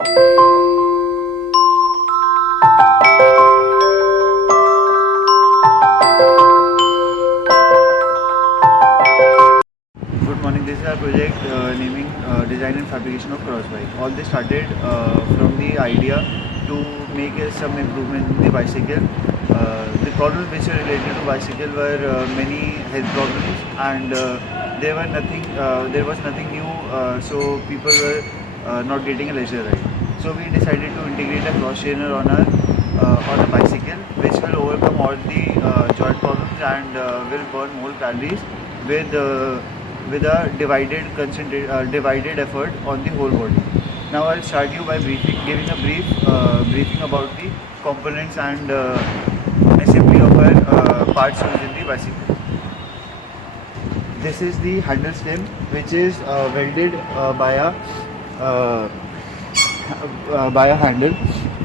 Good morning. This is our project naming design and fabrication of cross bike. All this started from the idea to make some improvement in the bicycle. The problems which were related to bicycle were many health problems, and there was nothing new. So people were not getting a leisure ride. So we decided to integrate a cross trainer on a bicycle, which will overcome all the joint problems and will burn more calories with a divided effort on the whole body. Now I'll start you by giving a briefing about the components and assembly of our parts used in the bicycle. This is the handle stem, which is welded uh, by a handle.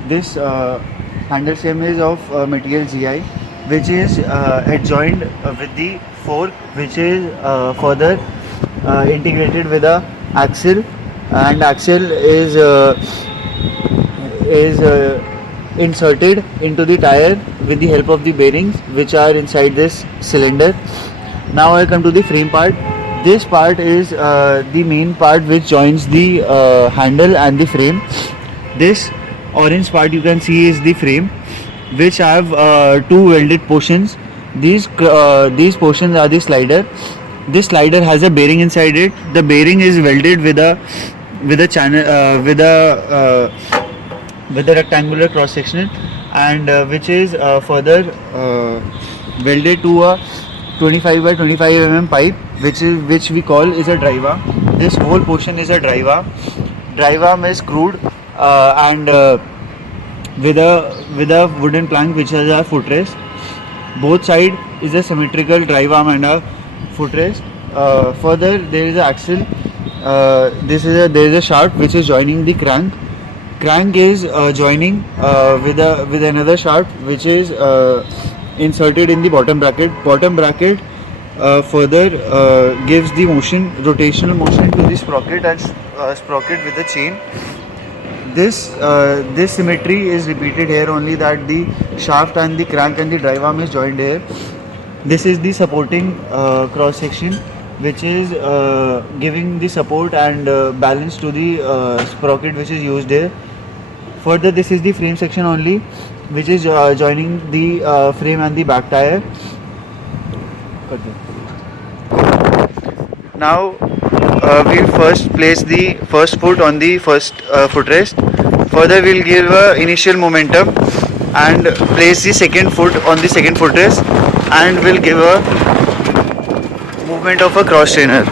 This handle stem is of material GI, which is adjoined with the fork, which is further integrated with a axle, and axle is inserted into the tire with the help of the bearings, which are inside this cylinder. Now I come to the frame part. This part is the main part which joins the handle and the frame. This orange part you can see is the frame, which have two welded portions. These portions are the slider. This slider has a bearing inside it. The bearing is welded with a channel with a rectangular cross section, and which is further welded to a 25 by 25 mm pipe, which we call is a drive arm. This whole portion is a drive arm. Drive arm is screwed and with a wooden plank which has a footrest. Both side is a symmetrical drive arm and a footrest. Further, there is an axle. There is a shaft which is joining the crank. Crank is joining with another shaft which is inserted in the bottom bracket. Bottom bracket further gives the rotational motion to the sprocket, and sprocket with a chain. This symmetry is repeated here only, that the shaft and the crank and the drive arm is joined here. This is the supporting cross section, which is giving the support and balance to the sprocket which is used here. Further, this is the frame section only, which is joining the frame and the back tire. Now we'll first place the first foot on the first footrest. Further, we'll give initial momentum and place the second foot on the second footrest, and we'll give a movement of a cross trainer.